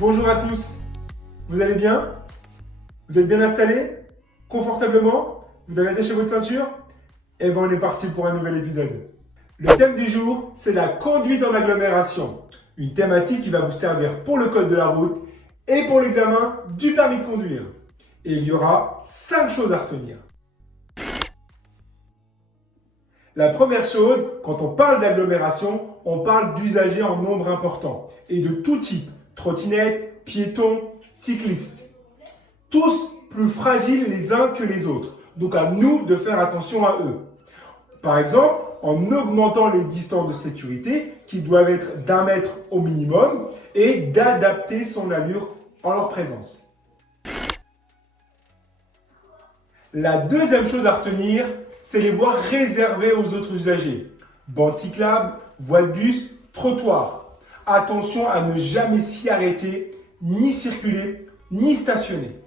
Bonjour à tous, vous allez bien? Vous êtes bien installés? Confortablement? Vous avez attaché votre ceinture? Eh bien on est parti pour un nouvel épisode. Le thème du jour, c'est la conduite en agglomération. Une thématique qui va vous servir pour le code de la route et pour l'examen du permis de conduire. Et il y aura 5 choses à retenir. La première chose, quand on parle d'agglomération, on parle d'usagers en nombre important et de tout type, trottinettes, piétons, cyclistes. Tous plus fragiles les uns que les autres, donc à nous de faire attention à eux. Par exemple, en augmentant les distances de sécurité qui doivent être d'1 mètre au minimum et d'adapter son allure en leur présence. La deuxième chose à retenir, c'est les voies réservées aux autres usagers. Bandes cyclables, voies de bus, trottoirs. Attention à ne jamais s'y arrêter, ni circuler, ni stationner.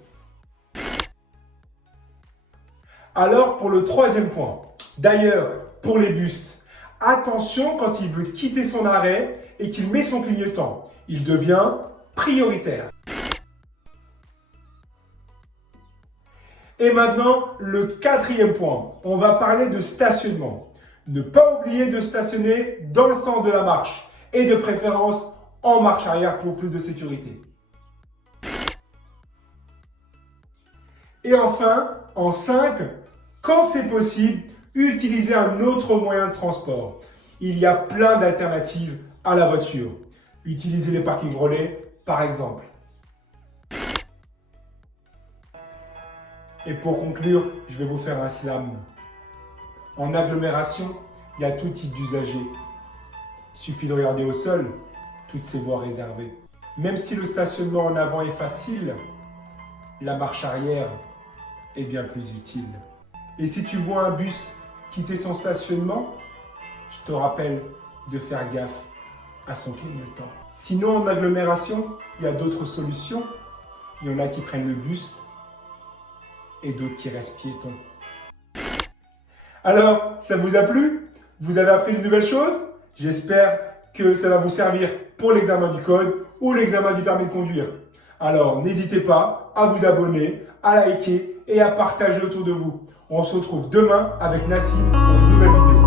Alors pour le troisième point, d'ailleurs pour les bus, attention quand il veut quitter son arrêt et qu'il met son clignotant. Il devient prioritaire. Et maintenant, le quatrième point, on va parler de stationnement. Ne pas oublier de stationner dans le sens de la marche et de préférence en marche arrière pour plus de sécurité. Et enfin, en 5, quand c'est possible, utilisez un autre moyen de transport. Il y a plein d'alternatives à la voiture. Utilisez les parkings relais, par exemple. Et pour conclure, je vais vous faire un slam. En agglomération, il y a tout type d'usagers. Il suffit de regarder au sol, toutes ces voies réservées. Même si le stationnement en avant est facile, la marche arrière est bien plus utile. Et si tu vois un bus quitter son stationnement, je te rappelle de faire gaffe à son clignotant. Sinon, en agglomération, il y a d'autres solutions. Il y en a qui prennent le bus et d'autres qui restent piétons. Alors, ça vous a plu? Vous avez appris de nouvelles choses? J'espère que ça va vous servir pour l'examen du code ou l'examen du permis de conduire. Alors, n'hésitez pas à vous abonner, à liker et à partager autour de vous. On se retrouve demain avec Nassim pour une nouvelle vidéo.